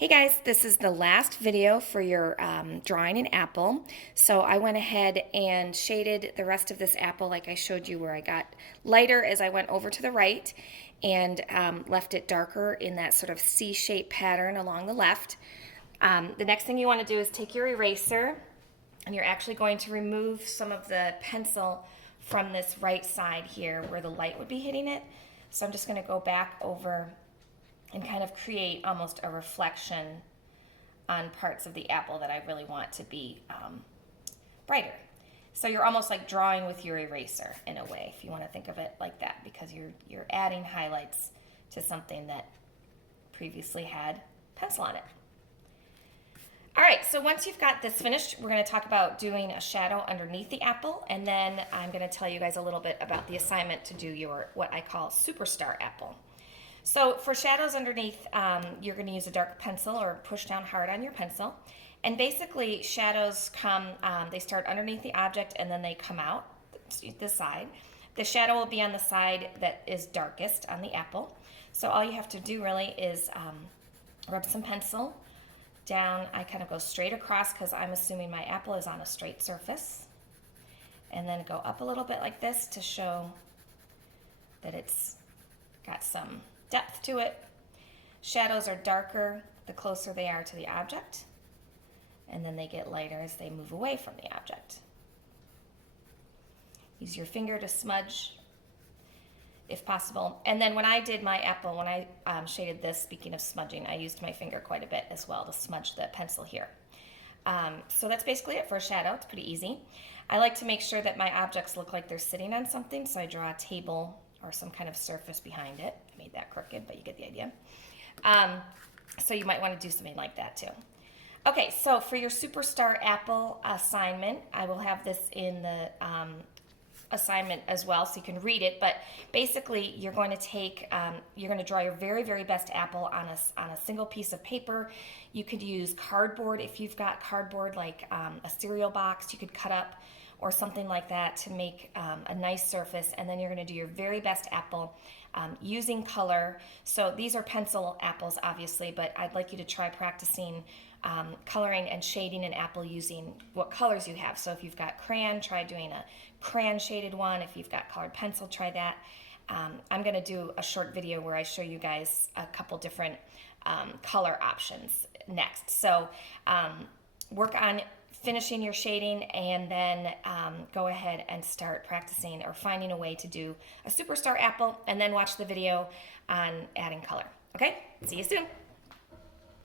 Hey guys, this is the last video for your drawing an apple. So I went ahead and shaded the rest of this apple like I showed you, where I got lighter as I went over to the right and left it darker in that sort of C-shaped pattern along the left. The next thing you want to do is take your eraser, and you're actually going to remove some of the pencil from this right side here where the light would be hitting it. So I'm just going to go back over and kind of create almost a reflection on parts of the apple that I really want to be brighter. So you're almost like drawing with your eraser in a way, if you want to think of it like that, because you're adding highlights to something that previously had pencil on it. All right, so once you've got this finished, we're going to talk about doing a shadow underneath the apple, and then I'm going to tell you guys a little bit about the assignment to do your what I call superstar apple. So for shadows underneath, you're going to use a dark pencil or push down hard on your pencil. And basically shadows come, they start underneath the object and then they come out this side. The shadow will be on the side that is darkest on the apple. So all you have to do really is rub some pencil down. I kind of go straight across because I'm assuming my apple is on a straight surface. And then go up a little bit like this to show that it's got some depth to it. Shadows are darker the closer they are to the object, and then they get lighter as they move away from the object. Use your finger to smudge if possible. And then when I did my apple, when I shaded this, speaking of smudging, I used my finger quite a bit as well to smudge the pencil here. So that's basically it for a shadow. It's pretty easy. I like to make sure that my objects look like they're sitting on something, so I draw a table or some kind of surface behind it. I made that crooked, but you get the idea. So you might want to do something like that too. Okay, so for your Superstar Apple assignment, I will have this in the assignment as well, so you can read it. But basically, you're going to take, you're going to draw your very, very best apple on a single piece of paper. You could use cardboard if you've got cardboard, like a cereal box. You could cut up or something like that to make a nice surface, and then you're going to do your very best apple using color. So these are pencil apples, obviously, but I'd like you to try practicing coloring and shading an apple using what colors you have. So if you've got crayon, try doing a crayon shaded one. If you've got colored pencil, try that. I'm going to do a short video where I show you guys a couple different color options next. So work on finishing your shading, and then go ahead and start practicing or finding a way to do a superstar apple, and then watch the video on adding color. Okay, see you soon.